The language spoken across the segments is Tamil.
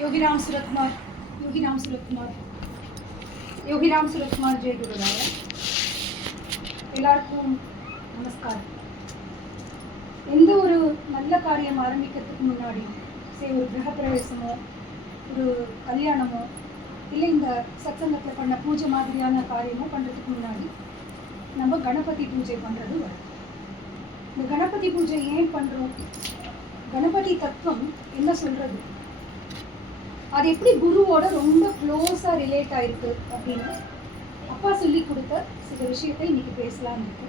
योगीराम सूरत कुमार जय गुरुराय எல்லாருக்கும் நமஸ்காரம். எந்த ஒரு நல்ல காரியம் ஆரம்பிக்கிறதுக்கு முன்னாடி ஒரு கிரகப்பிரவேசமோ ஒரு கல்யாணமோ இல்லை இந்த சத்சங்கத்தில் பண்ண பூஜை மாதிரியான காரியமோ பண்ணுறதுக்கு முன்னாடி நம்ம கணபதி பூஜை பண்ணுறது வரும். இந்த கணபதி பூஜை ஏன் பண்ணுறோம், கணபதி தத்துவம் என்ன சொல்கிறது, அது எப்படி குருவோட ரொம்ப க்ளோஸாக ரிலேட் ஆயிருக்கு அப்படின்னு அப்பா சொல்லி கொடுத்த சில விஷயத்தை இன்னைக்கு பேசலாம்னு இருக்கு.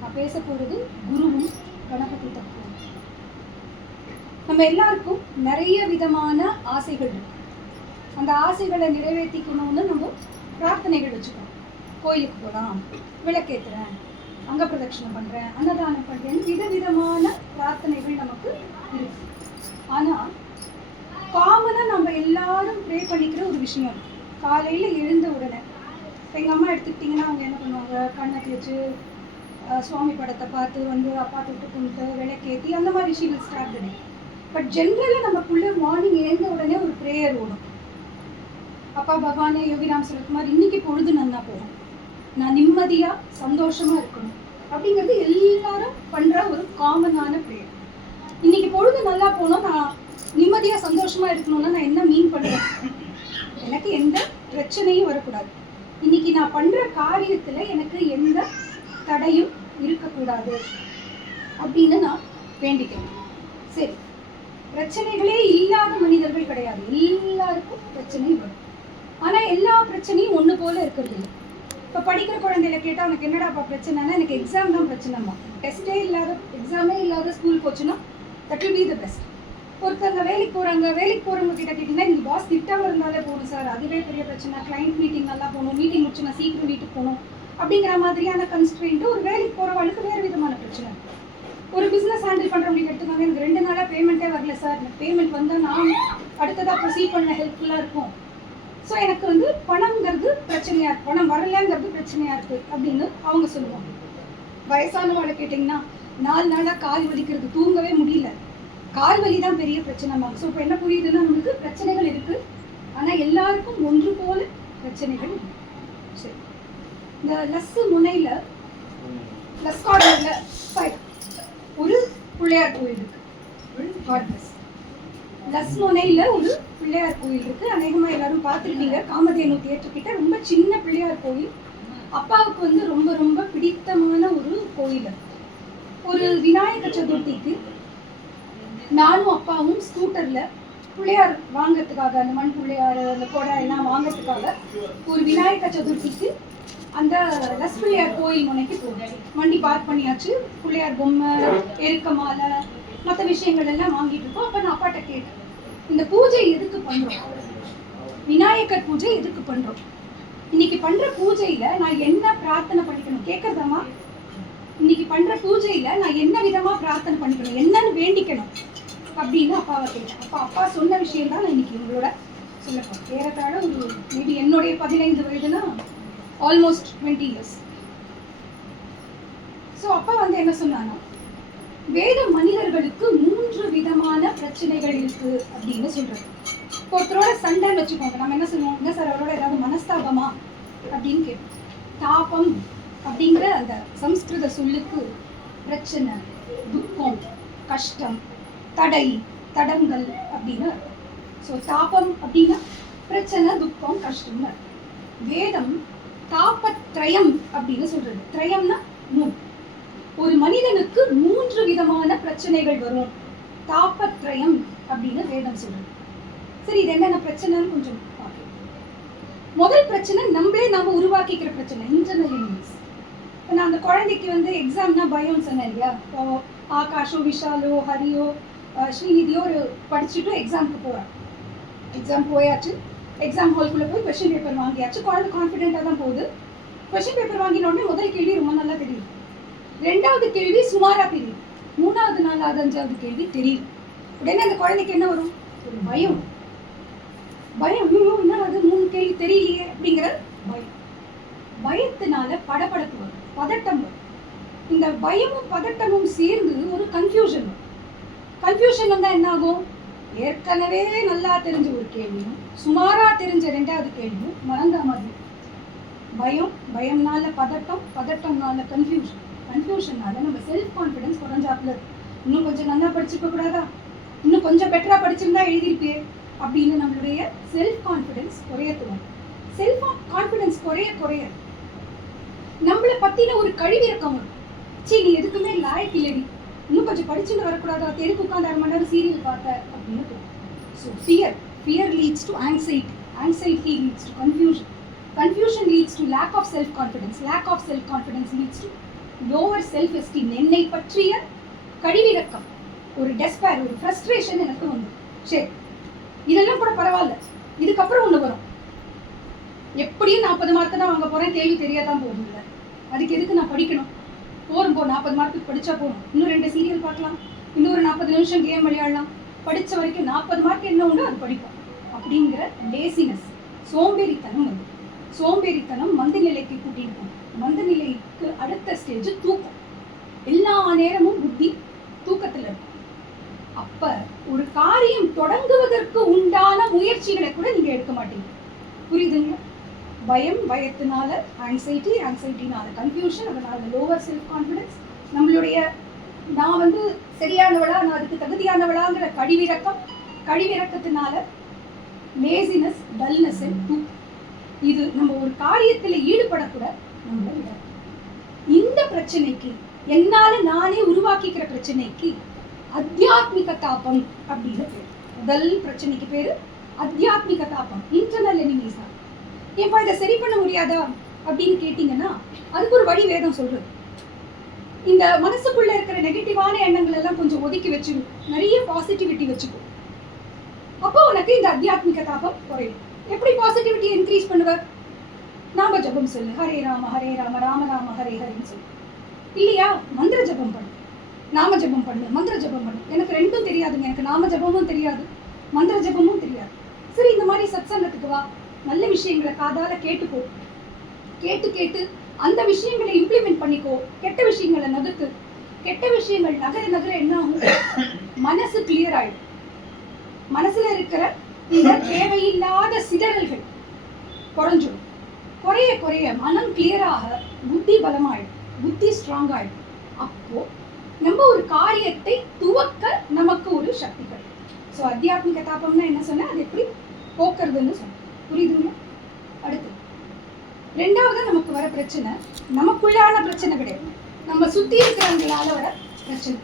நான் பேச போகிறது குருவும் கணபதி தத்துவம். நம்ம எல்லாருக்கும் நிறைய விதமான ஆசைகள் இருக்கு. அந்த ஆசைகளை நிறைவேற்றிக்கணும்னு நம்ம பிரார்த்தனைகள் வச்சுக்கோம். கோயிலுக்கு போகலாம், விளக்கேற்றுறேன், அங்க பிரதட்சணம் பண்ணுறேன், அன்னதானம் பண்ணுறேன்னு விதவிதமான பிரார்த்தனைகள் நமக்கு இருக்கு. ஆனால் காமனாக நம்ம எல்லாரும் ப்ரே பண்ணிக்கிற ஒரு விஷயம், காலையில் எழுந்த உடனே எங்கள் அம்மா எடுத்துக்கிட்டிங்கன்னா அவங்க என்ன பண்ணுவாங்க, கண்ணை தேய்ச்சி சுவாமி படத்தை பார்த்து வந்து அப்பா தொட்டு கும்பிட்டு விளக்கேற்றி அந்த மாதிரி விஷயங்கள் ஸ்டார்ட் பண்ணி. பட் ஜென்ரலாக நமக்குள்ளே மார்னிங் எழுந்த உடனே ஒரு ப்ரேயர் ஓடும். அப்பா பகவானே யோகிராம் சுரத்குமார் இன்னைக்கு பொழுது நல்லா போகும், நான் நிம்மதியாக சந்தோஷமாக இருக்கணும் அப்படிங்கிறது எல்லாரும் பண்ணுற ஒரு காமனான ப்ரேயர். இன்னைக்கு பொழுது நல்லா போகணும், நான் நிம்மதியாக சந்தோஷமாக இருக்கணும்னா நான் என்ன மீன் பண்ணுறேன், எனக்கு எந்த பிரச்சனையும் வரக்கூடாது, இன்னைக்கு நான் பண்ணுற காரியத்தில் எனக்கு எந்த தடையும் இருக்கக்கூடாது அப்படின்னு நான் வேண்டிக்கிறேன். சரி, பிரச்சனைகளே இல்லாத மனிதர்கள் கிடையாது, எல்லாருக்கும் பிரச்சனை வரும். ஆனால் எல்லா பிரச்சனையும் ஒன்று போல இருக்கிறது இல்லை. இப்போ படிக்கிற குழந்தைகளை கேட்டால் உனக்கு என்னடாப்பா பிரச்சனைனா, எனக்கு எக்ஸாம் தான் பிரச்சனைம்மா, டெஸ்ட்டே இல்லாத எக்ஸாமே இல்லாத ஸ்கூல் போச்சுன்னா that will be the best. ஒருத்தவங்க வேலைக்கு போகிறவங்க கிட்ட கேட்டிங்கன்னா இன்னைக்கு பாஸ் திட்டாமல் இருந்தாலே போகணும் சார், அதுவே பெரிய பிரச்சனை, கிளைண்ட் மீட்டிங் நல்லா போகணும், மீட்டிங் முடிச்சு நான் சீக்கிரம் வீட்டுக்கு போகணும் அப்படிங்கிற மாதிரியான கன்ஸ்ட்ரெயின்ட்டு ஒரு வேலைக்கு போகிறவங்களுக்கு வேறு விதமான பிரச்சனை. ஒரு பிஸ்னஸ் ஹேண்டில் பண்ணுறவங்களுக்கு எடுத்துக்காங்க, எனக்கு 2 நாளாக பேமெண்ட்டே வரல சார், பேமெண்ட் வந்தால் நான் அடுத்ததாக ப்ரொசீட் பண்ண ஹெல்ப்ஃபுல்லாக இருக்கும், ஸோ எனக்கு வந்து பணங்கிறது பிரச்சனையாக இருக்குது, பணம் வரலைங்கிறது பிரச்சனையாக இருக்குது அப்படின்னு அவங்க சொல்லுவாங்க. வயசானவங்களை கேட்டிங்கன்னா 4 நாளாக கால் வலிக்கிறது, தூங்கவே முடியல, கால் வலி தான் பெரிய பிரச்சனைமாங்க. ஸோ இப்போ என்ன புரியுதுன்னா, நம்மளுக்கு பிரச்சனைகள் இருக்குது, ஆனால் எல்லாருக்கும் ஒன்று போல பிரச்சனைகள் இருக்கு. சரி, இந்த லஸ்ஸு முனையில் லஸ்கார்டரில் ஒரு பிள்ளையார் கோயில் இருக்கு. லஸ் முனையில் ஒரு பிள்ளையார் கோயில் இருக்கு, அநேகமாக எல்லாரும் பார்த்துருக்கீங்க. காமதேனு தியேட்டர் கிட்ட ரொம்ப சின்ன பிள்ளையார் கோயில். அப்பாவுக்கு வந்து ரொம்ப ரொம்ப பிடித்தமான ஒரு கோயில். ஒரு விநாயகர் சதுர்த்திக்கு நானும் அப்பாவும் ஸ்கூட்டரில் பிள்ளையார் வாங்கிறதுக்காக, அந்த மண் பிள்ளையார் அந்த கொடை எல்லாம் வாங்கிறதுக்காக ஒரு விநாயகர் சதுர்த்திக்கு அந்த லஸ் பிள்ளையார் கோயில் முனைக்கு போச்சு. வண்டி பார்க் பண்ணியாச்சு, பிள்ளையார் பொம்மை, எருக்க மாலை, மற்ற விஷயங்கள் எல்லாம் வாங்கிட்டு இருக்கோம். அப்போ நான் அப்பாட்ட கேட்டேன், இந்த பூஜை எதுக்கு பண்ணுறோம், விநாயகர் பூஜை எதுக்கு பண்ணுறோம், இன்னைக்கு பண்ணுற பூஜையில் நான் என்ன பிரார்த்தனை பண்ணிக்கணும், கேட்குறதாம்மா, இன்னைக்கு பண்ணுற பூஜையில் நான் என்ன விதமாக பிரார்த்தனை பண்ணிக்கணும், என்னன்னு வேண்டிக்கணும் அப்படின்னு அப்பாவை கேட்டேன். அப்பா சொன்ன விஷயம் தான் நான் இன்னைக்கு உங்களோட சொல்லப்போம். ஏறத்தாழ ஒரு மேபி என்னுடைய 15 வயதுனா ஆல்மோஸ்ட் 20 இயர்ஸ். ஸோ அப்பா வந்து என்ன சொன்னாங்கன்னா, வேத மனிதர்களுக்கு 3 விதமான பிரச்சனைகள் இருக்கு அப்படின்னு சொல்றது. ஒருத்தரோட சண்டைன்னு வச்சுக்கோங்க, நம்ம என்ன சொல்லுவோம், என்ன சார் அவரோட ஏதாவது மனஸ்தாபமா அப்படின்னு கேட்போம். தாபம் அப்படிங்கிற அந்த சம்ஸ்கிருத சொல்லுக்கு பிரச்சனை, துக்கம், கஷ்டம், தடை, தடங்கள் அப்படின்னு. ஸோ தாபம் அப்படின்னா பிரச்சனை, துக்கம், கஷ்டம்னு. வேதம் தாபத்ரயம் அப்படின்னு சொல்றது. திரயம்னா 3. ஒரு மனிதனுக்கு 3 விதமான பிரச்சனைகள் வரும், தாபத்ரயம் அப்படின்னு வேதம் சொல்றது. சரி, இது என்னென்ன பிரச்சனைன்னு கொஞ்சம் பார்க்கலாம். முதல் பிரச்சனை நாம உருவாக்கிக்கிற பிரச்சனை, இன்டர்னல் எனிமீஸ். இப்போ நான் அந்த குழந்தைக்கு வந்து எக்ஸாம்னா பயம்னு சொன்னேன் இல்லையா. இப்போ ஆகாஷோ, விஷாலோ, ஹரியோ, ஸ்ரீநிதியோ ஒரு படிச்சுட்டு எக்ஸாமுக்கு போகிறான். எக்ஸாம் போயாச்சு, எக்ஸாம் ஹால்குள்ளே போய் கொஸ்டின் பேப்பர் வாங்கியாச்சு, குழந்தை கான்ஃபிடென்ட்டாக தான் போகுது. கொஸ்டின் பேப்பர் வாங்கின உடனே முதல் கேள்வி ரொம்ப நல்லா தெரியும், 2வது கேள்வி சுமாராக தெரியும், 3வது 4வது 5வது கேள்வி தெரியும். உடனே அந்த குழந்தைக்கு என்ன வரும், ஒரு பயம். ஐயோ என்ன அது 3 கேள்வி தெரியலையே அப்படிங்கிற பயம். பயத்தினால படபடப்பு வரும், பதட்டம் வரும். இந்த பயமும் பதட்டமும் சேர்ந்து ஒரு கன்ஃபியூஷன் வரும். கன்ஃபியூஷன் வந்தால் என்ன ஆகும், ஏற்கனவே நல்லா தெரிஞ்ச ஒரு கேள்வியும் சுமாரா தெரிஞ்ச ரெண்டாவது கேள்வியும் மறந்த மாதிரி. பயம்னால பதட்டம்னால கன்ஃபியூஷன்னால நம்ம செல்ஃப் கான்ஃபிடன்ஸ் குறைஞ்சாப்புல இருக்கு. இன்னும் கொஞ்சம் நல்லா படிச்சிருக்க கூடாதா, இன்னும் கொஞ்சம் பெட்டரா படிச்சிருந்தா எழுதியிருப்பே அப்படின்னு நம்மளுடைய செல்ஃப் கான்ஃபிடன்ஸ் குறையத்துவோம். செல்ஃப் கான்ஃபிடன்ஸ் குறைய நம்மளை பத்தின ஒரு கழிவிறக்கம் வரும். நீ எதுக்குமே லாய்க்கு இல்லடி, இன்னும் கொஞ்சம் படிச்சுட்டு வரக்கூடாதா, தெருக்கு உட்காந்து 1/2 மணி நேரம் சீரியல் பார்த்த அப்படின்னு தோணும். So fear leads to anxiety leads to confusion leads to lack of self confidence leads to lower self esteem. என்னை பற்றிய கழிவிறக்கம், ஒரு டெஸ்பேர், ஒரு ஃப்ரஸ்ட்ரேஷன் எனக்கு வந்து சரி இதெல்லாம் கூட பரவாயில்ல, இதுக்கப்புறம் ஒன்று வரும். எப்படியும் 40 மார்க்கு தான் வாங்க போகிறேன், கேள்வி தெரியாதான் போகுது. இல்லை அதுக்கு எதுக்கு நான் படிக்கணும், போ 40 மார்க்குக்கு படித்தா போகணும், இன்னும் 2 சீரியல் பார்க்கலாம், இன்னொரு 40 நிமிஷம் கேம் விளையாடலாம், படித்த வரைக்கும் 40 மார்க் என்ன உண்டு அது படிப்போம் அப்படிங்கிற லேசினஸ், சோம்பேறித்தனம் வந்து சோம்பேறித்தனம் மந்த நிலைக்கு கூட்டிட்டு போகும். மந்த நிலைக்கு அடுத்த ஸ்டேஜ் தூக்கம். எல்லா நேரமும் புத்தி தூக்கத்தில் இருக்கும். அப்ப ஒரு காரியம் தொடங்குவதற்கு உண்டான முயற்சிகளை கூட நீங்க எடுக்க மாட்டீங்க. புரியுதுங்களா? பயத்தினால ஆங்ஸைட்டினால கன்ஃபியூஷன், அதனால லோவர் செல்ஃப் கான்ஃபிடன்ஸ், நம்மளுடைய நான் வந்து சரியானவளா, நான் அதுக்கு தகுதியானவளாங்கிற கழிவிறக்கத்தினால லேசினஸ், டல்னஸ் அண்ட் தூக்கம். இது நம்ம ஒரு காரியத்தில் ஈடுபடக்கூட நம்மள விட. இந்த பிரச்சனைக்கு, என்னால நானே உருவாக்கிக்கிற பிரச்சனைக்கு அத்தியாத்மிக தாபம் அப்படின்னு பேர். முதல் பிரச்சனைக்கு பேரு அத்தியாத்மிக தாபம், இன்டர்னல் எனிமீஸ் தான். ஏன்பா இதை சரி பண்ண முடியாதா அப்படின்னு கேட்டீங்கன்னா அதுக்கு ஒரு வழி வேதம் சொல்றது. இந்த மனசுக்குள்ள இருக்கிற நெகட்டிவான எண்ணங்கள் எல்லாம் கொஞ்சம் ஒதுக்கி வச்சுக்கும், நிறைய பாசிட்டிவிட்டி வச்சுக்கும். அப்போ உனக்கு இந்த அத்தியாத்மிக தாபம் குறையும். எப்படி பாசிட்டிவிட்டி இன்க்ரீஸ் பண்ணுவ? நாம ஜபம் சொல்லு, ஹரே ராம ராம ராம ஹரே ஹரின்னு சொல்லு. இல்லையா, மந்திர ஜபம் பண்ணு, நாம ஜபம் பண்ணு, மந்திர ஜபம் பண்ணு. எனக்கு ரெண்டும் தெரியாதுங்க, எனக்கு நாம ஜபமும் தெரியாது, மந்திர ஜபமும் தெரியாது. சரி, இந்த மாதிரி சத்சங்கத்துக்கு வா, நல்ல விஷயங்களை காதால கேட்டுக்கோ, கேட்டு அந்த விஷயங்களை இம்ப்ளிமெண்ட் பண்ணிக்கோ, கெட்ட விஷயங்களை நகர்த்து. கெட்ட விஷயங்கள் நகர என்ன ஆகும்? மனசு கிளியர் ஆயிடும். மனசுல இருக்கிற இந்த தேவையில்லாத சிதறல்கள் குறைஞ்சிடும். குறைய மனம் கிளியராக புத்தி பலமாயிடும், புத்தி ஸ்ட்ராங் ஆயிடும். அப்போ நம்ம ஒரு காரியத்தை துவக்க நமக்கு ஒரு சக்தி கிடைக்கும். ஸோ அத்தியாத்மிக தாபம்னா என்ன சொன்னா, அது எப்படி போக்குறதுன்னு சொன்ன. புரியுதுங்களா? அடுத்து ரெண்டாவது நமக்கு வர பிரச்சனை நமக்குள்ளான பிரச்சனை கிடையாது, நம்ம சுத்தி இருக்கிறவங்களால வர பிரச்சனை.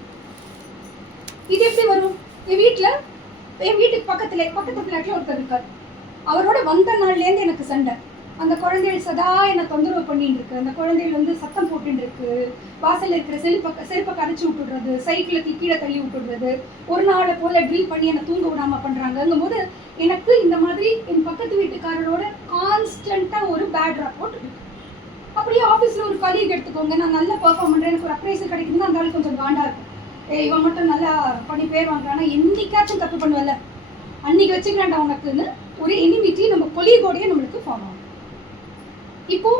இது எப்படி வரும்? என் வீட்டுக்கு பக்கத்து பிளாட்ல ஒருத்தர் இருக்கார். அவரோட வந்த நாள்லேருந்து எனக்கு சண்டை. அந்த குழந்தைகள் சதா என்னை தொந்தரவு பண்ணிட்டு இருக்கு. அந்த குழந்தைகள் வந்து சத்தம் போட்டுட்டு இருக்கு, வாசல்ல இருக்கிற செருப்பை கரைச்சி விட்டுடுறது, சைக்கிளை கீழே தள்ளி விட்டுடுறது, ஒரு நாளை போல ட்ரில் பண்ணி என்னை தூங்க விடாம பண்றாங்கும் போது எனக்கு இந்த மாதிரி என் பக்கத்து வீட்டுக்காரரோட கான்ஸ்டன்டா ஒரு பேட் ராப்போர்ட் இருக்கு. அப்படியே ஆஃபீஸ்ல ஒரு கலீக் எடுத்துக்கோங்க, நான் நல்லா பெர்ஃபார்ம் பண்றேன், எனக்கு ஒரு அப்ரைசல் கிடைக்குதுன்னா அந்த ஆள் கொஞ்சம் காண்டா இருக்கும். இவன் மட்டும் நல்லா பண்ணி பேர் வாங்குறானா, என்னைக்காச்சும் தப்பு பண்ணுவல, அன்னைக்கு வச்சுக்கிறான்டா உனக்குன்னு ஒரு எனிமிட்டி நம்ம கொலீகோடைய நம்மளுக்கு ஃபார்ம் ஆகும். இப்போ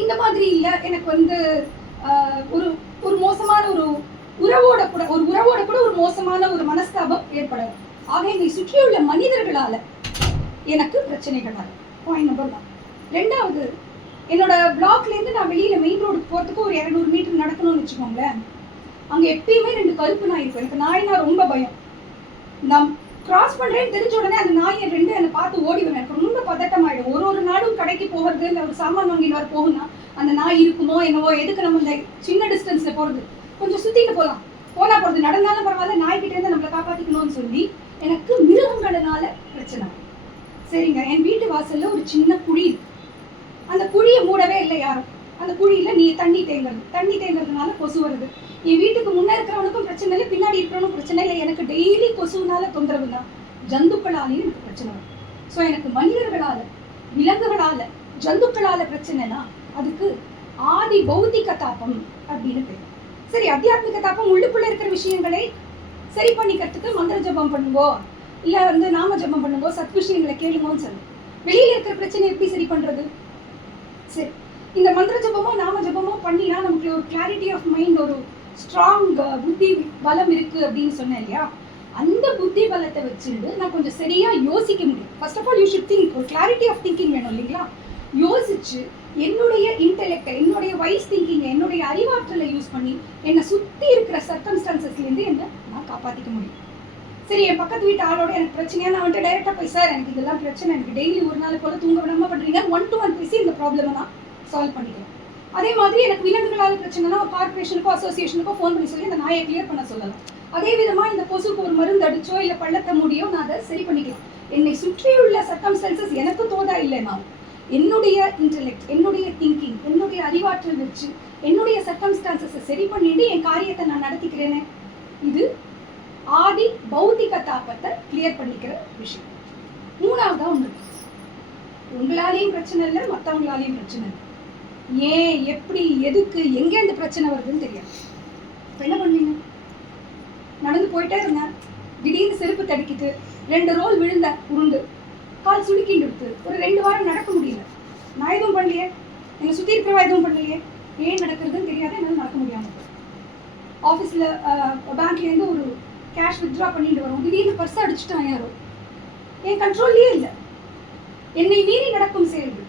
இந்த மாதிரி இல்லை, எனக்கு வந்து ஒரு மோசமான ஒரு உறவோட கூட ஒரு மோசமான ஒரு மனஸ்தாபம் ஏற்படாது. ஆக என்னை சுற்றியுள்ள மனிதர்களால எனக்கு பிரச்சனைகள் வரும். Point number 1. ரெண்டாவது, என்னோட பிளாக்ல இருந்து நான் வெளியில மெயின் ரோடுக்கு போறதுக்கு ஒரு 200 மீட்டர் நடக்கணும்னு வச்சுக்கோங்களேன். அங்க எப்பயுமே 2 கருப்பு நாய் இருக்கும். எனக்கு நாய்னா ரொம்ப பயம். நான் கிராஸ் பண்றேன்னு தெரிஞ்ச உடனே அந்த நாயை 2 என்னை பார்த்து ஓடிவேன். எனக்கு ரொம்ப பதட்டமாயிடும். ஒரு நாளும் கடைக்கு போகிறது, இல்லை ஒரு சாமான் வாங்கிட்டு வர போகுன்னா அந்த நாய் இருக்குமோ என்னவோ, எதுக்கு நம்ம இந்த சின்ன டிஸ்டன்ஸ்ல போறது, கொஞ்சம் சுத்திட்டு போறது, நடந்தாலும் பரவாயில்ல, நாய்கிட்ட இருந்து நம்மளை காப்பாத்திக்கணும்னு சொல்லி எனக்கு மிருகங்களால பிரச்சனை. சரிங்க, என் வீட்டு வாசல்ல ஒரு சின்ன குழி இருக்கு. அந்த குழியை மூடவே இல்லை யாரும். அந்த குழியில தண்ணி தேங்குறதுனால கொசு வருது. என் வீட்டுக்கு முன்னே இருக்கிறவனுக்கும் பிரச்சனை இல்லை, பின்னாடி இருக்கிறவனுக்கும் பிரச்சனை இல்லை. எனக்கு டெய்லி கொசுனால தொந்தரவு தான். ஜந்துக்களாலேயும் எனக்கு பிரச்சனை வரும். ஸோ எனக்கு மனிதர்களால, விலங்குகளால, ஜந்துக்களால பிரச்சனைனா அதுக்கு ஆதி பௌத்திக தாபம் அப்படின்னு பேர். சரி, அத்தியாத்மிக தாபம் உள்ளுக்குள்ள இருக்கிற விஷயங்களை சரி பண்ணிக்கிறதுக்கு மந்திர ஜபம் பண்ணுங்கோ, இல்லை வந்து நாம ஜபம் பண்ணுங்கோ, சத் விஷயங்களை கேளுங்கன்னு சொல்லு. வெளியில இருக்கிற பிரச்சனை எப்படி சரி பண்றது? சரி, இந்த மந்திர ஜபமோ நாம ஜபமோ பண்ணினா நமக்கு ஒரு கிளாரிட்டி ஆஃப் மைண்ட், ஒரு ஸ்ட்ராங் புத்தி பலம் இருக்கு அப்படின்னு சொன்னேன் இல்லையா? அந்த புத்தி பலத்தை வச்சுட்டு நான் கொஞ்சம் சரியா யோசிக்க முடியும். First of all you should think. ஒரு கிளாரிட்டி ஆஃப் திங்கிங் வேணும் இல்லைங்களா? யோசிச்சு என்னுடைய இன்டெலெக்டை, என்னுடைய வைஸ் திங்கிங், என்னுடைய அறிவாற்றலை யூஸ் பண்ணி என்னை சுற்றி இருக்கிற சர்க்கம்ஸ்டான்சஸ்லேருந்து என்னை நான் காப்பாற்றிக்க முடியும். சரி, என் பக்கத்து வீட்டு ஆளோட எனக்கு பிரச்சனையா, நான் வந்துட்டு டைரெக்டாக போய் சார் எனக்கு இதெல்லாம் பிரச்சனை, எனக்கு டெய்லி ஒரு நாள் போல தூங்க விடாம பண்ணுறீங்க, 1-to-1 பேசி இந்த ப்ராப்ளமை நான் சால்வ் பண்ணிக்கிறேன். அதே மாதிரி எனக்கு விலங்குகளால் பிரச்சனைனா ஒரு கார்பரேஷனுக்கோ அசோசியேஷனுக்கோ ஃபோன் பண்ணி சொல்லி அந்த நாயை கிளியர் பண்ண சொல்லலாம். அதே விதமாக இந்த கொசுக்கு ஒரு மருந்து அடிச்சோ இல்லை பள்ளத்தை மூடியோ நான் அதை சரி பண்ணிக்கலாம். என்னை சுற்றியுள்ள சர்க்கம்ஸ்டான்சஸ் எனக்கு தோதா இல்லைனா என்னுடைய இன்டெலெக்ட், என்னுடைய திங்கிங், என்னுடைய அறிவாற்றல் வச்சு என்னுடைய சர்க்கம்ஸ்டான்சஸை சரி பண்ணிட்டு என் காரியத்தை நான் நடத்திக்கிறேனே. இது ஆதி பௌத்திக தாபத்தை கிளியர் பண்ணிக்கிற விஷயம். மூணாவதா ஒன்று, உங்களாலேயும் பிரச்சனை இல்லை, மற்றவங்களாலேயும் பிரச்சனை இல்லை. ஏன், எப்படி, எதுக்கு, எங்கே இந்த பிரச்சனை வருதுன்னு தெரியாது. இப்போ என்ன பண்ணுவீங்க? நடந்து போயிட்டே இருந்தேன், திடீர்னு செருப்பு தடிக்கிட்டு 2 ரோல் விழுந்த உருண்டு கால் சுளுக்கிட்டு எடுத்து ஒரு 2 வாரம் நடக்க முடியல. நான் எதுவும் பண்ணலையே, என்னை சுற்றி இருக்கிறவா எதுவும் பண்ணலையே, ஏன் நடக்கிறதுன்னு தெரியாது, என்னால் நடக்க முடியாமல். ஆஃபீஸில் பேங்க்லேருந்து ஒரு கேஷ் வித்ட்ரா பண்ணிட்டு வரும், திடீர்னு பர்ஸ் அடிச்சுட்டான் யாரோ, என் கண்ட்ரோல்லையே இல்லை. என்னை மீறி நடக்கும் செயல்கள்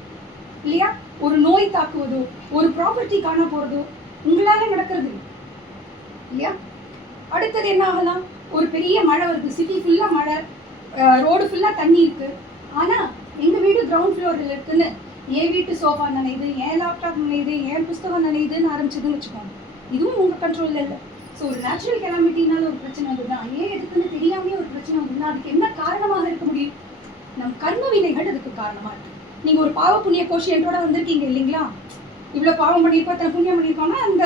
இல்லையா? ஒரு நோய் தாக்குவதோ, ஒரு ப்ராப்பர்ட்டி காண போகிறதோ உங்களால நடக்கிறது இல்லையா? அடுத்தது என்ன ஆகலாம்? ஒரு பெரிய மழை வருது, சிட்டி ஃபுல்லாக மழை, ரோடு ஃபுல்லாக தண்ணி இருக்குது. ஆனால் எங்கள் வீடு கிரவுண்ட் ஃப்ளோரில் இருக்குன்னு என் வீட்டு சோஃபா நனையுது, என் லேப்டாப் நனையுது, என் புஸ்தகம் நனையுதுன்னு ஆரம்பிச்சதுன்னு வச்சுக்கோங்க. இதுவும் உங்கள் கண்ட்ரோலில் இல்லை. ஸோ ஒரு நேச்சுரல் கெலாமிட்டினால ஒரு பிரச்சனை வந்ததுன்னா, ஏன் எதுக்குன்னு தெரியாமே ஒரு பிரச்சனை வந்ததுன்னா அதுக்கு என்ன காரணமாக இருக்க முடியும்? நம் கர்ம வினைகள் அதுக்கு காரணமாக இருக்குது. நீங்கள் ஒரு பாவ புண்ணிய கோஷியன்ட்டோட வந்திருக்கீங்க இல்லைங்களா? இவ்வளோ பாவம் பண்ணியிருப்போம், அத்தனை புண்ணியம் பண்ணியிருக்கோம்னா அந்த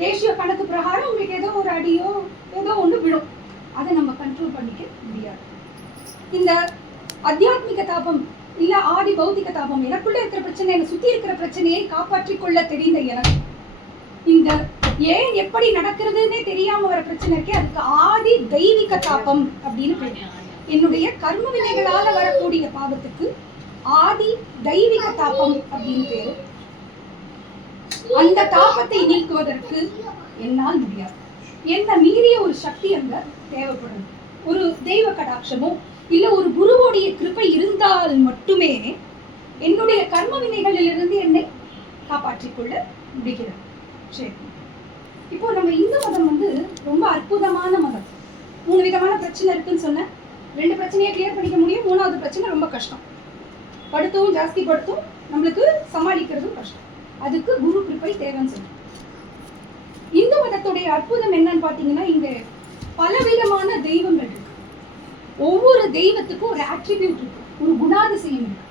ரேஷியோ கணக்கு பிரகாரம் உங்களுக்கு ஏதோ ஒரு அடியோ ஏதோ ஒன்று விடும். அதை நம்ம கண்ட்ரோல் பண்ணிக்க முடியாது. இந்த அத்தியாத்மிக தாபம் இல்லை ஆதி பௌத்திக தாபம், எனக்குள்ள இருக்கிற பிரச்சனை, என்னை சுற்றி இருக்கிற பிரச்சனையை காப்பாற்றி கொள்ள தெரிந்த எனக்கு இந்த ஏன் எப்படி நடக்கிறதுனே தெரியாம வர பிரச்சனை இருக்கே, அதுக்கு ஆதி தெய்வீக தாபம் அப்படின்னு பேரு. என்னுடைய கர்ம வினைகளால வரக்கூடிய பாவத்துக்கு ஆதி தெய்வீக தாபம் அப்படின்னு பேரு. அந்த தாபத்தை நீக்குவதற்கு என்னால் முடியாது. என்ன மீறிய ஒரு சக்தி அங்க தேவைப்படுது. ஒரு தெய்வ கடாட்சமோ இல்ல ஒரு குருவோடைய கிருபை இருந்தால் மட்டுமே என்னுடைய கர்ம வினைகளிலிருந்து என்னை காப்பாற்றிக் கொள்ள முடிகிறது. சரி, இப்போ நம்ம இந்து மதம் ரொம்ப அற்புதமான மதம். 3 விதமான பிரச்சனை இருக்குன்னு சொன்னேன். 2 பிரச்சனையை கிளியர் பண்ணிக்க முடியும், 3வது பிரச்சனை ரொம்ப கஷ்டம், படுத்தவும் ஜாஸ்தி படுத்தும், நம்மளுக்கு சமாளிக்கிறதும் கஷ்டம். அதுக்கு குரு கிருபை தேவைன்னு சொல்றேன். இந்து மதத்துடைய அற்புதம் என்னன்னு பாத்தீங்கன்னா, இங்க பலவிதமான தெய்வங்கள் இருக்கு. ஒவ்வொரு தெய்வத்துக்கும் ஒரு ஆட்ரிபியூட் இருக்கு, ஒரு குணாதிசயம் இருக்கு.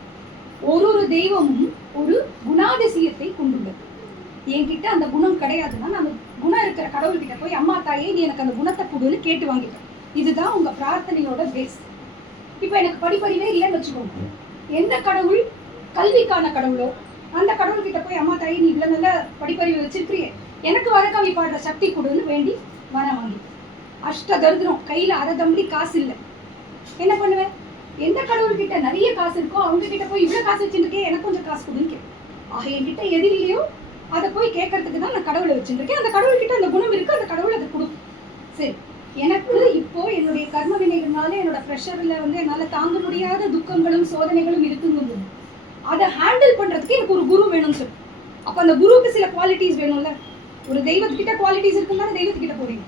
ஒரு தெய்வமும் ஒரு குணாதிசயத்தை கொண்டுள்ளது. என்கிட்ட அந்த குணம் கிடையாதுன்னா நான் அந்த குணம் இருக்கிற கடவுள்கிட்ட போய் அம்மா தாயே நீ எனக்கு அந்த குணத்தை கொடுன்னு கேட்டு வாங்கிட்டேன். இதுதான் உங்க பிரார்த்தனையோட பேஸ். இப்போ எனக்கு படிப்பறிவே இல்லைன்னு வச்சுக்கோங்க, எந்த கடவுள் கல்விக்கான கடவுளோ அந்த கடவுள்கிட்ட போய் அம்மா தாயே நீ இவ்வளவு நல்ல படிப்பறிவு வச்சிருக்கிறியே எனக்கு வரக்கவி பாடுற சக்தி கொடுன்னு வேண்டி வர வாங்கி. அஷ்ட தரித்திரம், கையில அரை தம்பி காசு இல்லை, என்ன பண்ணுவேன்? எந்த கடவுள்கிட்ட நிறைய காசு இருக்கோ அவங்க கிட்ட போய் இவ்வளவு காசு வச்சுருக்கேன் எனக்கு கொஞ்சம் காசு கொடுன்னு கேட்பேன். ஆக என்கிட்ட எது இல்லையோ அதை போய் கேட்கறதுக்கு தான் நான் கடவுளை வச்சுருக்கேன். அந்த கடவுள்கிட்ட அந்த குணம் இருக்கு, அந்த கடவுள் அதை கொடுக்கும். சரி, எனக்கு இப்போ என்னுடைய கர்ம வினைகள்னால என்னோட ப்ரெஷர்ல என்னால் தாங்க முடியாத துக்கங்களும் சோதனைகளும் இருக்குங்கும்போது அதை ஹேண்டில் பண்றதுக்கு எனக்கு ஒரு குரு வேணும்னு சொல்லு. அப்போ அந்த குருவுக்கு சில குவாலிட்டிஸ் வேணும்ல. ஒரு தெய்வத்துக்கிட்ட குவாலிட்டிஸ் இருக்குன்னு தெய்வத்துக்கிட்ட போறீங்க.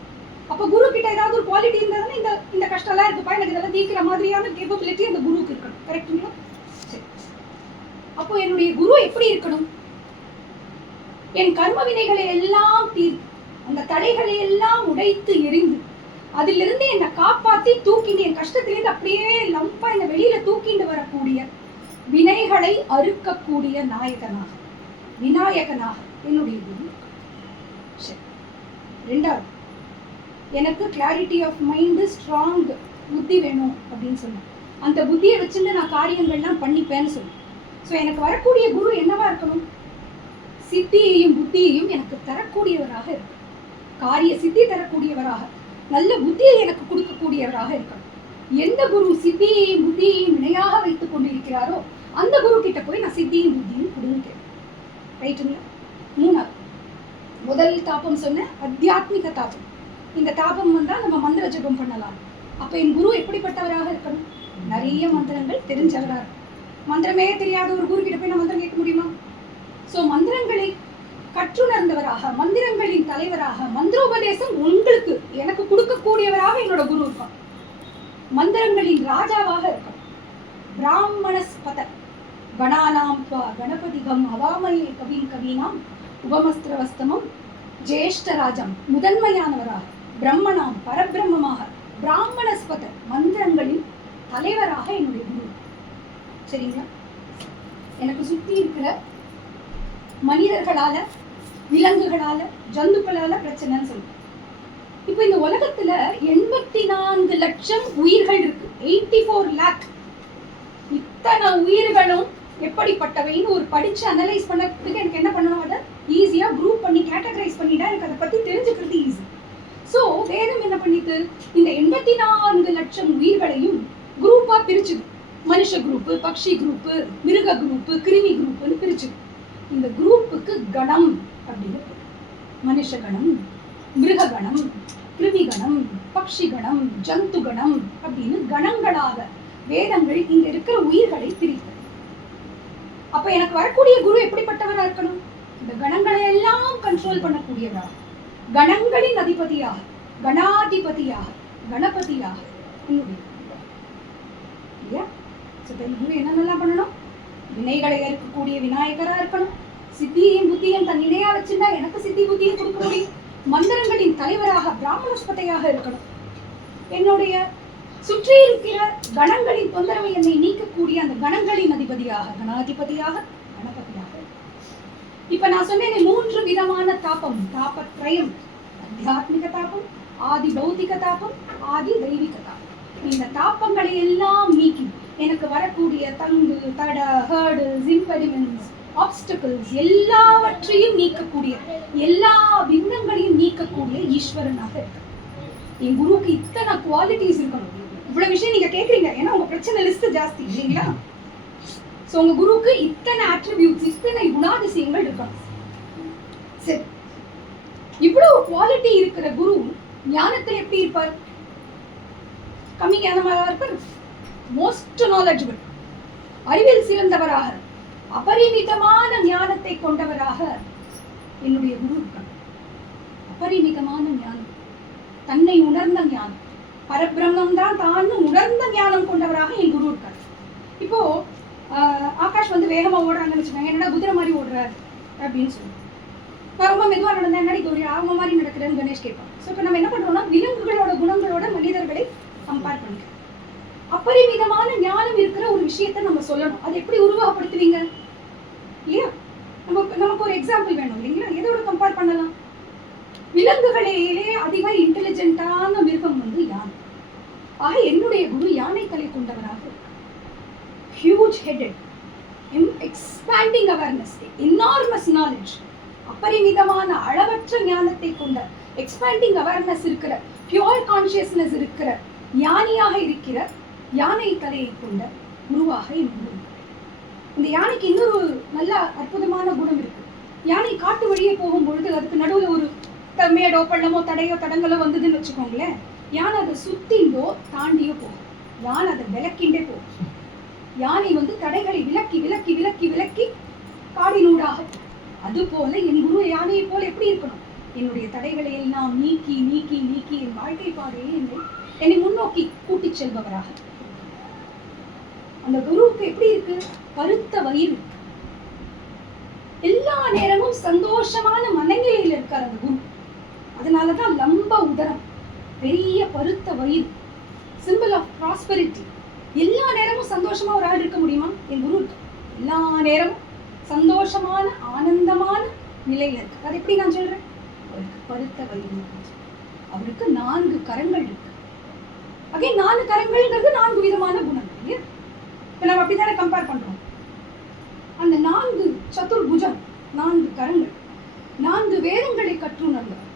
அப்போ குரு கிட்ட ஏதாவது ஒரு குவாலிட்டி இருந்தாலும் இந்த கஷ்டம்லாம் இருக்குப்பா எனக்கு இதெல்லாம் தீர்க்கிற மாதிரியான கேப்பபிலிட்டி அந்த குருவுக்கு இருக்கணும். கரெக்டுங்களா? சரி, அப்போ என்னுடைய குரு எப்படி இருக்கணும்? என் கர்ம வினைகளை எல்லாம் தீர்த்து அந்த தடைகளை எல்லாம் உடைத்து எரிந்து அதிலிருந்து என்னை காப்பாற்றி தூக்கிட்டு என் கஷ்டத்திலேருந்து அப்படியே லம்பா என்னை வெளியில தூக்கிட்டு வரக்கூடிய வினைகளை அறுக்கக்கூடிய நாயகனாக, விநாயகனாக என்னுடைய குரு. சரி, 2வது எனக்கு கிளாரிட்டி ஆஃப் மைண்டு, ஸ்ட்ராங் புத்தி வேணும் அப்படின்னு சொன்னேன். அந்த புத்தியை வச்சுட்டு நான் காரியங்கள்லாம் பண்ணிப்பேன்னு சொன்னேன். ஸோ எனக்கு வரக்கூடிய குரு என்னவா இருக்கணும்? சித்தியையும் புத்தியையும் எனக்கு தரக்கூடியவராக இருக்கணும். காரிய சித்தி தரக்கூடியவராக, நல்ல புத்தியை எனக்கு கொடுக்கக்கூடியவராக இருக்கணும். எந்த குரு சித்தியையும் புத்தியையும் இணையாக வைத்துக் கொண்டிருக்கிறாரோ அந்த குரு கிட்ட போய் நான் சித்தியும் புத்தியும் கொடுங்க. ரைட்டுங்களா? 3வது, முதல் தாபம் சொன்ன அத்தியாத்மிக தாபம். இந்த தாபம் வந்தால் நம்ம மந்திர ஜபம் பண்ணலாம், அப்ப என் குரு எப்படிப்பட்டவராக இருக்கணும்? நிறைய மந்திரங்கள் தெரிஞ்சவராக. மந்திரமே தெரியாத ஒரு குரு கிட்ட போய் நான் மந்திரம் கேட்க முடியுமா? சோ மந்திரங்களை கற்றுணர்ந்தவராக, மந்திரங்களின் தலைவராக, மந்திரோபதேசம் உங்களுக்கு எனக்கு கொடுக்கக்கூடியவராக என்னோட குரு இருப்பான். மந்திரங்களின் ராஜாவாக இருக்கும். பிராமணஸ்பத கணானாம் கணபதிகம் அவாமயே கவின் கவீனாம் உபமஸ்திரவஸ்தமம் ஜேஷ்டராஜம் முதன்மையானவராக, பிரம்மனாம் பரபிரம்மமாக, பிராமணஸ்பத மந்திரங்களின் தலைவராக என்னுடைய குரு. சரிங்களா? எனக்கு சுத்தி இருக்கிற மனிதர்களால, விலங்குகளால, ஜந்துக்களால பிரச்சனைன்னு சொல்லுவோம். இப்ப இந்த உலகத்துல 84 லட்சம் உயிர்கள் இருக்கு. 84 lakh. இத்தனை உயிர்களும் எப்படிப்பட்டவைன்னு ஒரு படிச்சு அனலைஸ் பண்ணதுக்கு எனக்கு என்ன பண்ணணும்? அதை ஈஸியா குரூப் பண்ணி கேட்டகரைஸ் பண்ணிட்டா எனக்கு அதை பத்தி தெரிஞ்சுக்கிறது ஈஸி. சோ வேதம் என்ன பண்ணிட்டு இந்த 84 லட்சம் உயிர்களையும் குரூப்பா பிரிச்சுது. மனுஷ குரூப், பக்ஷி குரூப், மிருக குரூப், கிருமி குரூப்னு பிரிச்சுது. இந்த குரூப்புக்கு கணம் அப்படின்னு, மனுஷ கணம், மிருக கணம், கிருமி கணம், பக்ஷி கணம், ஜந்து கணம் அப்படின்னு கணங்களாக வேதங்கள் இங்க இருக்கிற உயிர்களை பிரித்தது. அப்ப எனக்கு வரக்கூடிய குரு எப்படிப்பட்டவரா இருக்கணும்? இந்த கணங்களை எல்லாம் கண்ட்ரோல் பண்ணக்கூடியவரா, கணங்களின் அதிபதியாக, கணாதிபதியாக, கணபதியாக இல்லையா? குரு என்னென்னலாம் பண்ணணும்? வினைகளை ஏற்கக்கூடிய விநாயகரா இருக்கணும். சித்தியையும் புத்தியும் தன் இணையா வச்சுட்டா எனக்கு சித்தி புத்தியை கொடுக்க முடியும். மந்திரங்களின் தலைவராக பிராமணஸ்பதையாக இருக்கணும். என்னுடைய சுற்றி இருக்கிற கணங்களின் தொந்தரவை என்னை நீக்கக்கூடிய அந்த கணங்களின் அதிபதியாக, கணாதிபதியாக, கணபதியாக. இப்ப நான் சொன்னேன் 3 விதமான தாபம், தாபத்ரயம், ஆத்தியாத்மிக தாபம், ஆதி பௌத்திக தாபம், ஆதி தெய்வீக தாபம். இந்த தாபங்களை எல்லாம் நீக்கி எனக்கு வரக்கூடிய தங்கு, தட, ஹர்டில்ஸ், இம்பெடிமெண்ட்ஸ், ஆப்ஸ்டக்கிள்ஸ் எல்லாவற்றையும் நீக்கக்கூடிய, எல்லா விண்ணங்களையும் நீக்கக்கூடிய ஈஸ்வரனாக இருக்கு. என் குருவுக்கு இத்தனை குவாலிட்டிஸ் இருக்கணும். இவ்வளவு விஷயம் நீங்க கேக்குறீங்க, ஏன்னா உங்க பிரச்சனை லிஸ்ட் ஜாஸ்தி இல்லைங்களா? சோ உங்க குருவுக்கு இத்தனை அட்ரிபியூட்ஸ், இத்தனை குணாதிசயங்கள் இருக்கணும். சரி, இவ்வளவு குவாலிட்டி இருக்கிற குரு ஞானத்தில் எப்படி இருப்பார்? கம்மி ஞானமாக இருப்பார். மோஸ்ட் நாலேஜபிள், அறிவில் சிறந்தவராக, அபரிமிதமான ஞானத்தை கொண்டவராக என்னுடைய குரு இருக்கார். அபரிமிதமான ஞானம், தன்னை உணர்ந்த ஞானம், பரபிரம்மம் தான் தான் உணர்ந்த ஞானம் கொண்டவராக என் குரு இருக்கார். இப்போ ஆகாஷ் வந்து வேகமா ஓடுறாங்கன்னு வச்சுக்கோங்க, என்னடா குதிரை மாதிரி ஓடுறாரு அப்படின்னு சொல்லுவோம். ரொம்ப மெதுவா நடந்தா என்னடி ஒரு ஆர்வம் மாதிரி நடக்கிறேன்னு கணேஷ் கேட்பான். ஸோ இப்போ நம்ம என்ன பண்றோம்னா விலங்குகளோட குணங்களோட மனிதர்களை கம்பேர் பண்ணிக்கிறோம். அப்பரிமிதமான ஞானம் இருக்கிற ஒரு விஷயத்தை நம்ம சொல்லணும். அதை எப்படி உருவகப்படுத்துவீங்க இல்லையா? நமக்கு ஒரு எக்ஸாம்பிள் வேணும் இல்லைங்களா? எதோட கம்பேர் பண்ணலாம்? விலங்குகளிலே அதிக இன்டெலிஜென்ட்டான மிருகம் வந்து யானை. ஆக என்னுடைய குரு யானை தலை கொண்டவராக, huge headed, expanding awareness, enormous knowledge, அப்பரிமிதமான அளவற்ற ஞானத்தை கொண்ட, எக்ஸ்பேண்டிங் அவேர்னஸ் இருக்கிற, பியூர் கான்சியஸ்னஸ் இருக்கிற, ஞானியாக இருக்கிற யானை தலையை கொண்ட குருவாக என்னுடைய. இந்த யானைக்கு இன்னொரு நல்ல அற்புதமான குணம் இருக்கு. யானை காட்டு வழியே போகும்பொழுது அதுக்கு நடுவில் ஒரு மேடோ பள்ளமோ தடையோ தடங்களோ வந்ததுன்னு வச்சுக்கோங்களேன், யானை அதை சுத்திண்டோ தாண்டியோ போகும். யானை அதை விளக்கிண்டே போகும். யானை வந்து தடைகளை விலக்கி விலக்கி விலக்கி விலக்கி காடினூடாக. அது போல என் குரு யானையை போல எப்படி இருக்கணும்? என்னுடைய தடைகளை எல்லாம் நீக்கி நீக்கி நீக்கி என் வாழ்க்கை பாதையை என்னை முன்னோக்கி கூட்டிச் செல்பவராக. அந்த குருவுக்கு எப்படி இருக்கு? பருத்த வயிறு, எல்லா நேரமும் சந்தோஷமான மனநிலையில் இருக்கார் அந்த குரு. அதனாலதான் லம்ப உதரம், பெரிய பருத்த வயிறு, சிம்பிள் ஆஃப் ப்ராஸ்பெரிட்டி. எல்லா நேரமும் சந்தோஷமா ஒரு ஆள் இருக்க முடியுமா? என் குரு இருக்கு. எல்லா நேரமும் சந்தோஷமான ஆனந்தமான நிலையில இருக்கு. அது எப்படி நான் சொல்றேன்? அவருக்கு பருத்த வயிறு. அவருக்கு 4 கரங்கள் இருக்கு. அங்கே 4 கரங்கள்ங்கிறது 4 விதமான குணம் இல்லையா? இப்ப நம்ம அப்படித்தானே கம்பேர் பண்றோம். அந்த 4 சதுர்புஜம், 4 கரங்கள், 4 வேதங்களை கற்றுணர்ந்தவர்.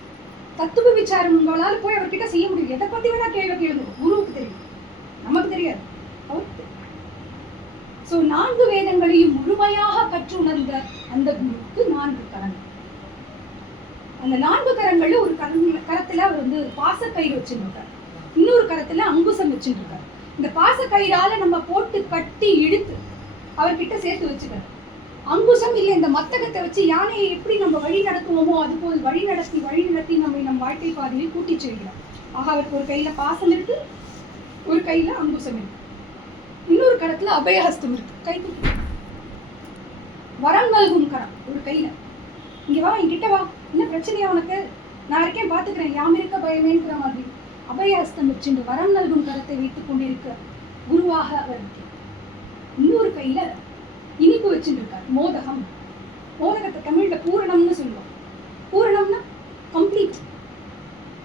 தத்துவ விசாரம் உங்களால் போய் அவர்கிட்ட செய்ய முடியும். எதை பத்தி வேணா கேள்வி கேளுங்க, குருவுக்கு தெரியும், நமக்கு தெரியாது, அவருக்கு. சோ 4 வேதங்களையும் முழுமையாக கற்றுணர்ந்த அந்த குருவுக்கு 4 கரங்கள். அந்த 4 கரங்கள்ல ஒரு கரத்துல அவர் வந்து பாசக்கயிறு வச்சிருந்தார். இன்னொரு கரத்துல அங்குசம் வச்சுட்டு இருக்காரு. இந்த பாச கயிறால நம்ம போட்டு கட்டி இழுத்து அவர்கிட்ட சேர்த்து வச்சுக்கிறார். அங்குசம் இல்லை, இந்த மத்தகத்தை வச்சு யானையை எப்படி நம்ம வழி நடத்துவோமோ அதுபோல் வழி நடத்தி நம்மை நம் வாழ்க்கை பாதையில் கூட்டி செல்கிறார். ஆக அவருக்கு ஒரு கையில பாசம் இருக்கு, ஒரு கையில அங்குசம் இருக்கு, இன்னொரு கரத்துல அபயஹஸ்தம் இருக்கு, கை வரம் நல்கும் கரம் ஒரு கையில. இங்க வா, என்கிட்ட வா, என்ன பிரச்சனையா உனக்கு, நான் இருக்கேன் பாத்துக்கிறேன், யாம் இருக்க பயமேங்கிற மாதிரி அபயஹஸ்தம் வச்சுட்டு வரம் நல்கும் கரத்தை வைத்துக் கொண்டிருக்க குருவாக அவர் இருக்கிறார். இன்னொரு கையில இனிப்பு வச்சுட்டு இருக்கார், மோதகம். மோதகத்தை தமிழ்ல பூரணம்னு சொல்லுவோம். பூரணம்னா கம்ப்ளீட்.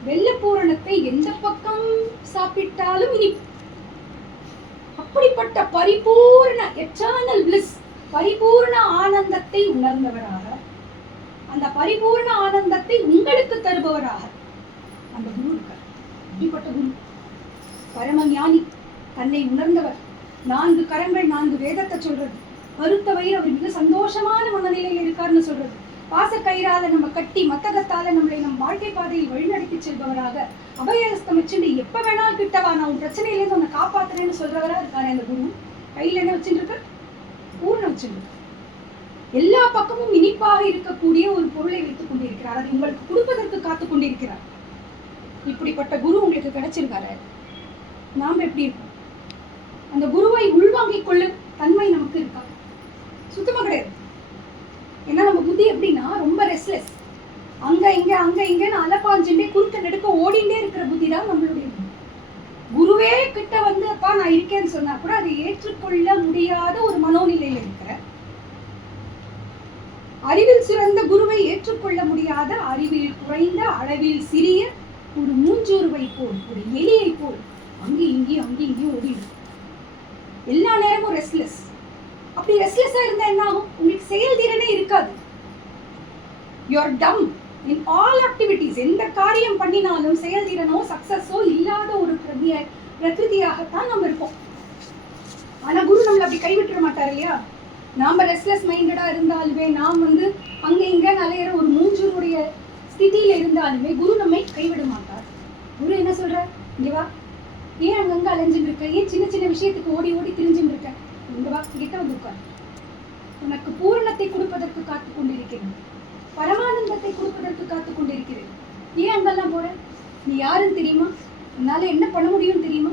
வெள்ள பூரணத்தை எந்த பக்கம் சாப்பிட்டாலும் இனிப்பு. அப்படிப்பட்ட பரிபூர்ண எட்டர்னல் பிளிஸ், பரிபூர்ண ஆனந்தத்தை உணர்ந்தவராக, அந்த பரிபூர்ண ஆனந்தத்தை உங்களுக்கு தருபவராக அந்த குரு இருக்கார். அப்படிப்பட்ட குரு பரம ஞானி, தன்னை உணர்ந்தவர், 4 கரங்கள் 4 வேதத்தை சொல்றது, கருத்த வயிறு அவர் மிக சந்தோஷமான மனநிலையில் இருக்காருன்னு சொல்றது, பாச கயிறால நம்ம கட்டி மத்தகத்தால நம்மளை நம் வாழ்க்கை பாதையில் வழிநடத்தி செல்பவராக, அபயஹஸ்தம் வச்சுட்டு எப்ப வேணாலும் கிட்டவா, நான் உன் பிரச்சனையிலேருந்து உன்னை காப்பாத்துறேன்னு சொல்றவரா இருக்காரு அந்த குரு. கையில என்ன வச்சுட்டு இருக்க, பூர்ணம் வச்சுட்டு, எல்லா பக்கமும் இனிப்பாக இருக்கக்கூடிய ஒரு பொருளை வைத்துக் கொண்டிருக்கிறார். அதை உங்களுக்கு கொடுப்பதற்கு காத்து கொண்டிருக்கிறார். இப்படிப்பட்ட குரு உங்களுக்கு கிடைச்சிருக்காரு. நாம எப்படி இருக்கோம்? அந்த குருவை உள்வாங்கிக் கொள்ளும் தன்மை நமக்கு இருக்கா? சுத்தமா கிடையாது. ஏன்னா நம்ம புத்தி எப்படின்னா ரொம்ப ரெஸ்ட்லெஸ், அங்க இங்கன்னு அலப்பாஞ்சுட்டே குறுக்க நெடுக்க ஓடிண்டே இருக்கிற புத்தி தான் நம்மளுடைய. குருவே கிட்ட வந்து அப்பா நான் இருக்கேன்னு சொன்னா கூட அதை ஏற்றுக்கொள்ள முடியாத ஒரு மனோநிலையில இருக்கிற, அறிவில் சிறந்த குருவை ஏற்றுக்கொள்ள முடியாத, அறிவில் குறைந்த, அளவில் சிறிய ஒரு மூஞ்சூருவை போல், ஒரு எலியை போல் அங்கேயும் ஓடிடும். எல்லா நேரமும் ரெஸ்ட்லெஸ். அப்படி ரெஸ்ட்லெஸ்ஸா இருந்தா என்ன ஆகும்? உங்களுக்கு செயல்திறனே இருக்காது. யூ ஆர் டம் இன் ஆல் ஆக்டிவிட்டிஸ். எந்த காரியம் பண்ணினாலும் செயல்திறனோ சக்சஸோ இல்லாத ஒரு பிரகிருதியாகத்தான் நம்ம இருப்போம். ஆனா குரு நம்மள அப்படி கைவிட்டுற மாட்டார் இல்லையா? நாம ரெஸ்ட்லெஸ் மைண்டடா இருந்தாலுமே, நாம் வந்து அங்க இங்க அலையிற ஒரு மூஞ்சூருடைய ஸ்திதியில இருந்தாலுமே குரு நம்மை கைவிட மாட்டார். குரு என்ன சொல்ற, இங்க வா, ஏன் அங்கங்க அலைஞ்சுட்டு இருக்க, ஏன் சின்ன சின்ன விஷயத்துக்கு ஓடி திரிஞ்சுட்டு இருக்க, இங்க வா, கிட்ட வந்து உட்கார். உனக்கு பூரணத்தை கொடுப்பதற்கு காத்து கொண்டிருக்கிறேன், பரமானந்தத்தை கொடுப்பதற்கு காத்து கொண்டிருக்கிறேன். ஏன் அங்கெல்லாம் போற? நீ யாருன்னு தெரியுமா? உன்னால என்ன பண்ண முடியும் தெரியுமா?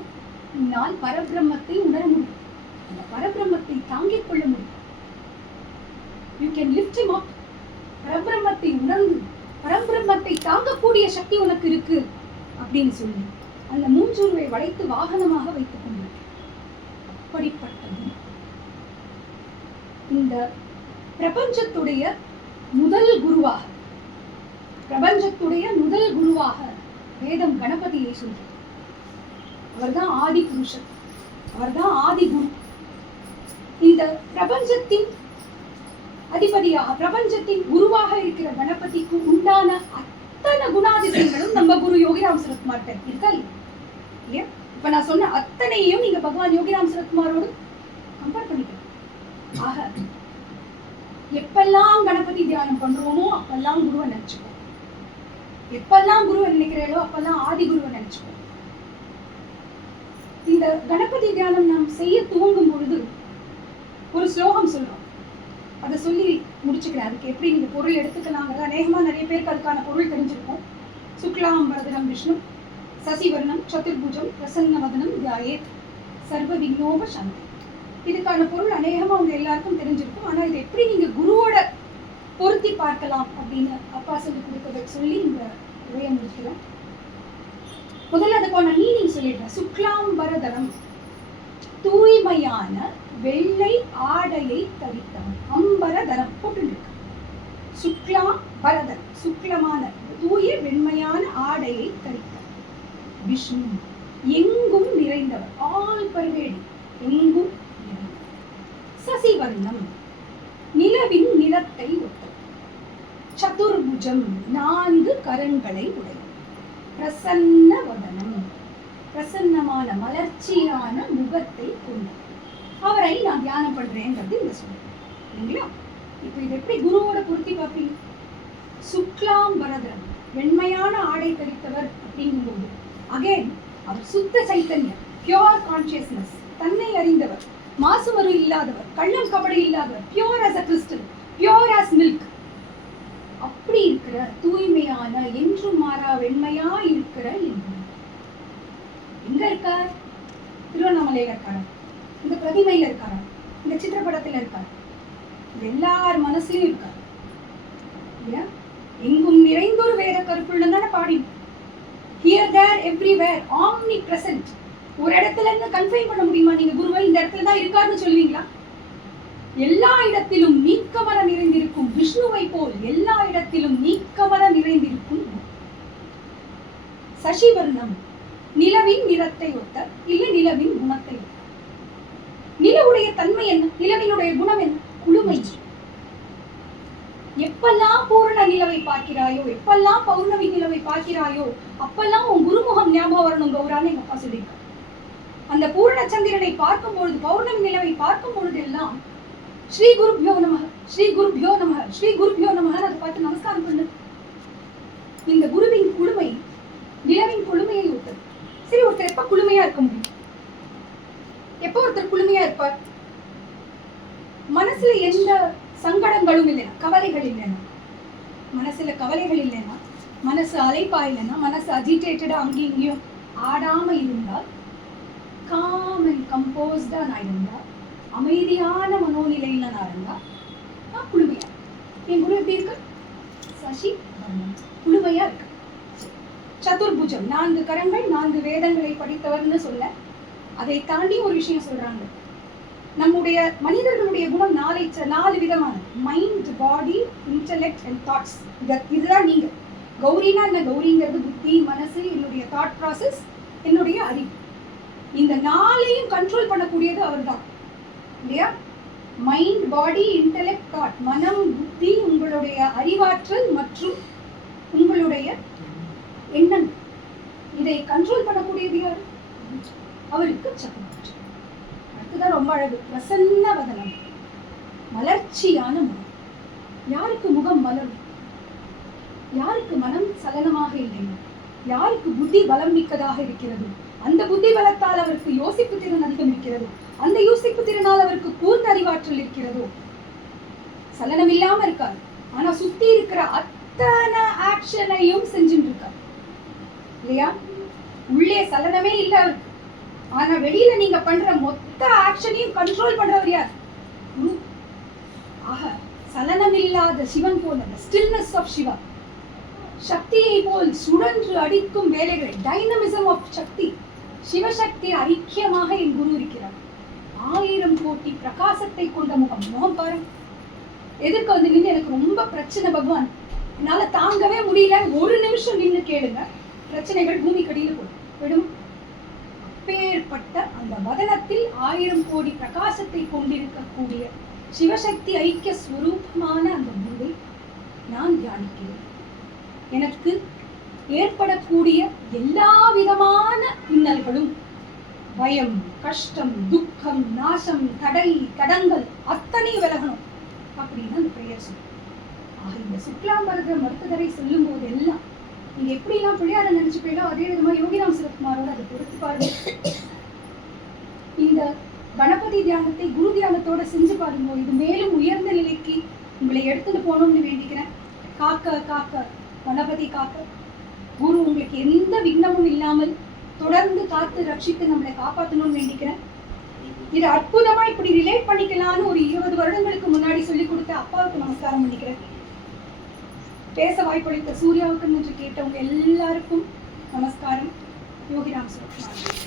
உன்னால் பரபிரம்மத்தை உணர முடியும், அந்த பரபிரம்மத்தை தாங்கிக் கொள்ள முடியும். You can lift him up. பரபிரம்மத்தை உணர்ந்து பரபிரம்மத்தை தாங்கக்கூடிய சக்தி உனக்கு இருக்கு அப்படின்னு சொல்லி அந்த மூஞ்சூர்வை வளைத்து வாகனமாக வைத்துக் கொண்டிருக்க. அப்படிப்பட்டது இந்த பிரபஞ்சத்துடைய முதல் குருவாக வேதம் கணபதியை சொல்றது. அவர்தான் ஆதி புருஷன், அவர்தான் ஆதி குரு. இந்த பிரபஞ்சத்தின் அதிபதியாக, பிரபஞ்சத்தின் குருவாக இருக்கிற கணபதிக்கு உண்டான அத்தனை குணாதிசயங்களும் நம்ம குரு யோகிராம் சரத்குமார் இருக்கா இல்லையா? இப்ப நான் சொன்ன அத்தனையும் நீங்க பகவான் யோகிராம் சரத்குமாரோடு கம்பேர் பண்ணிக்கலாம். ஆக எப்பெல்லாம் கணபதி தியானம் பண்றோமோ அப்பெல்லாம் குருவை நினைச்சுக்கோ, எப்பெல்லாம் குருவை நினைக்கிறீங்களோ அப்பெல்லாம் ஆதி குருவை நினைச்சுக்கோ. இந்த கணபதி தியானம் நாம் செய்ய துவங்கும் பொழுது ஒரு ஸ்லோகம் சொல்றோம், அதை சொல்லி முடிச்சுக்கிறேன். அதுக்கு எப்படி நீங்க பொருள் எடுத்துக்கலாங்கிறது அநேகமா நிறைய பேருக்கு அதுக்கான பொருள் தெரிஞ்சிருக்கும். சுக்லாம் வரதனம் விஷ்ணு சசிவர்ணம் சதுர்புஜம் பிரசன்னவதனம் தியாயேத் சர்வ விக்னோப சாந்தி. இதுக்கான பொருள் அநேகமா அவங்க எல்லாருக்கும் தெரிஞ்சிருக்கும். ஆனா இதை எப்படி நீங்க குருவோட பொருத்தி பார்க்கலாம் அப்படின்னு அப்பா சொல்லி கொடுத்ததை சொல்லி இந்த உரையை முடிக்கிறேன். முதல்ல அதுக்கான மீனிங் சொல்லிடுறேன். சுக்லாம் வரதனம், தூய்மையான வெள்ளை ஆடையை தரித்தவன். அம்பரதரம் போட்டு சுக்லாம் பரதன், சுக்லமான தூய வெண்மையான ஆடையை தரித்தவன். விஷ்ணு எங்கும் நிறைந்தவர், ஆல் பர்வேடிங், எங்கும் நிறைந்தவர். சசிவர்ணம் நிலவின் நிறத்தை ஒத்தவர். சதுர்புஜம் 4 கரங்களை உடையவர். பிரசன்ன வதனம் பிரசன்னமான மலர்ச்சியான முகத்தை கொண்டவர். அவரை நான் தியானம் பண்றேன்றது இந்த சொல்றேன் இல்லைங்களா? இப்ப இது எப்படி குருவோட பொருத்தி பார்ப்பீங்க? சுக்லாம் வரதன் வெண்மையான ஆடை தரித்தவர் அப்படிங்கும்போது அகைன் அவர் சுத்த சைத்தன்யம், பியோர் கான்சியஸ்னஸ், தன்னை அறிந்தவர், மாசுமறு இல்லாதவர், கள்ளம் கபடி இல்லாதவர், pure as a crystal, pure as milk. அப்படி இருக்கிற தூய்மையான என்றும் மாறா வெண்மையா இருக்கிற எங்க இருக்கார்? திருவண்ணாமலையில இருக்காரா? இந்த பிரதிமையில இருக்காரா? இந்த சித்திரப்படத்துல இருக்காரு? எல்லார் மனசுலயும் இருக்காரு. எங்கும் நிறைந்தொரு வேத கருப்புள்ள தானே பாடி. Here there everywhere omnipresent. ஒரு இடத்துல இருந்து கன்ஃபைன் பண்ண முடியுமா நீங்க குருவை இந்த இடத்துல தான் இருக்காருன்னு சொல்லுவீங்களா? எல்லா இடத்திலும் நீக்கமர நிறைந்திருக்கும் விஷ்ணுவை போல் எல்லா இடத்திலும் நீக்கமர நிறைந்திருக்கும் சசிவர்ணம், நிலவின் நிறத்தை ஒத்த இல்ல நிலவின் குணத்தை ஒத்த. நிலவுடைய தன்மை என்ன? நிலவினுடைய குணம் என்ன? குளுமை. எப்பெல்லாம் பூரண நிலவை பார்க்கிறாயோ, எப்பெல்லாம் பௌர்ணமி நிலவை பார்க்கிறாயோ, அப்பெல்லாம் உன் குருமுகம் ஞாபகம் வரணும் கௌரான்னு எங்க அப்பா சொல்லியிருக்காங்க. அந்த பூரண சந்திரனை பார்க்கும் பொழுது, பௌர்ணமி நிலவை பார்க்கும் பொழுது எல்லாம் ஸ்ரீ குருபியோ நமக, ஸ்ரீ குருபியோ நமக, ஸ்ரீ குருபியோ நமக அதை பார்த்து நமஸ்காரம் பண்ணு. இந்த குருவின் குளுமை நிலவின் குளுமையை ஒத்தது. சரி, ஒருத்தர் எப்ப குளுமையா இருக்க முடியும்? எப்ப ஒருத்தர் குளுமையா இருப்பார்? மனசுல எந்த சங்கடங்களும் இல்லைன்னா, கவலைகள் இல்லைன்னா, மனசுல கவலைகள் இல்லைன்னா, மனசு அலைப்பாயில்லைன்னா, மனசு அஜிடேட்டடா அங்கேயும் இங்கேயும் ஆடாம இருந்தால், காம் அண்ட் கம்போஸ்டா நான் இருந்தா, அமைதியான மனோநிலையில நான் இருந்தா, நான் குளுமையா. என் குரு எப்படி இருக்கு? சசி குளுமையா இருக்கு. சதுர்புஜம், 4 கரங்கள், 4 வேதங்களை படித்தவர்னு சொல்ல, அதை தாண்டி ஒரு விஷயம் சொல்றாங்க. நம்முடைய மனிதர்களுடைய குணம் 4 விதமான mind, body, intellect and thoughts. இதுதான் நீங்க. கௌரினா என்ன? கௌரிங்கிறது புத்தி, மனசு, என்னுடைய தாட் ப்ராசஸ், என்னுடைய அறிவு. இந்த 4ஐயும் கண்ட்ரோல் பண்ணக்கூடியது அவர் தான் இல்லையா? மைண்ட், பாடி, இன்டெலெக்ட், தாட், மனம், புத்தி, உங்களுடைய அறிவாற்றல் மற்றும் உங்களுடைய எண்ணம், இதை கண்ட்ரோல் பண்ணக்கூடியது யார்? அவருக்கு சக்கரவர்த்தி. அடுத்ததான் ரொம்ப அழகு, பிரசன்ன வதனம், மலர்ச்சியான முகம். யாருக்கு முகம் மலரும்? யாருக்கு மனம் சலனமாக இல்லை? யாருக்கு புத்தி பலம் மிக்கதாக இருக்கிறது? அந்த புத்தி பலத்தால் அவருக்கு யோசிப்பு திறன் அதிகம் இருக்கிறது. அந்த யோசிப்பு திறனால் அவருக்கு கூர்ந்த அறிவாற்றல் இருக்கிறதோ, சலனம் இல்லாம இருக்காரு. ஆனா சுத்தி இருக்கிற அத்தனை ஆக்ஷனையும் செஞ்சுட்டு இருக்காரு இல்லையா? உள்ளே சலனமே இல்ல அவருக்கு. ஆனா வெளியில நீங்க பண்ற மொத்த ஆக்ஷனையும் கண்ட்ரோல் பண்றவர் யார்? குரு. ஆக சலனம் இல்லாத சிவன் போல, ஸ்டில்னஸ் ஆஃப் சிவா, சக்தியை போல் சுழன்று அடிக்கும் வேலைகள், டைனமிசம் ஆஃப் சக்தி, சிவசக்தி ஐக்கியமாக என் குரு இருக்கிறார். 1000 கோடி பிரகாசத்தை கொண்ட முகம். முகம் பாருங்க. எதுக்கு வந்து நின்று எனக்கு ரொம்ப பிரச்சனை பகவான், என்னால தாங்கவே முடியல, ஒரு நிமிஷம் நின்று கேளுங்க, பிரச்சனைகள் பூமி கடியில போடும். அப்பேற்பட்ட அந்த வதனத்தில் 1000 கோடி பிரகாசத்தை கொண்டிருக்கக்கூடிய சிவசக்தி ஐக்கிய ஸ்வரூபமான அந்த குருவை நான் தியானிக்கிறேன். எனக்கு ஏற்படக்கூடிய எல்லா விதமான இன்னல்களும், பயம், கஷ்டம், துக்கம், நாசம், தடை, தடங்கள் அத்தனை விலகணும் அப்படின்னு அந்த பெயர் சொல்லும். ஆக இந்த சுக்லாம்பரத மருத்துவரை சொல்லும் போது எல்லாம் நீங்க எப்படிலாம் பிள்ளையார நினைச்சுப்பீங்களோ அதே விதமா யோகிராம் சிவகுமாரோட அதை பொறுத்து பாருங்க. இந்த கணபதி தியானத்தை குரு தியானத்தோட செஞ்சு பாருங்க. இது மேலும் உயர்ந்த நிலைக்கு உங்களை எடுத்துட்டு போகணும்னு வேண்டிக்கிறேன். காக்க காக்க கணபதி காக்க, குரு உங்களுக்கு எந்த விக்னமும் இல்லாமல் தொடர்ந்து காத்து ரட்சித்து நம்மளை காப்பாற்றணும்னு வேண்டிக்கிறேன். இது அற்புதமா இப்படி ரிலேட் பண்ணிக்கலாம்னு ஒரு 20 வருடங்களுக்கு முன்னாடி சொல்லி கொடுத்த அப்பாவுக்கு நமஸ்காரம் பண்ணிக்கிறேன். பேச வாய்ப்பளித்த சூர்யாவுக்கு என்று கேட்டவங்க எல்லாருக்கும் நமஸ்காரம். யோகிராம் சிவகுமார்.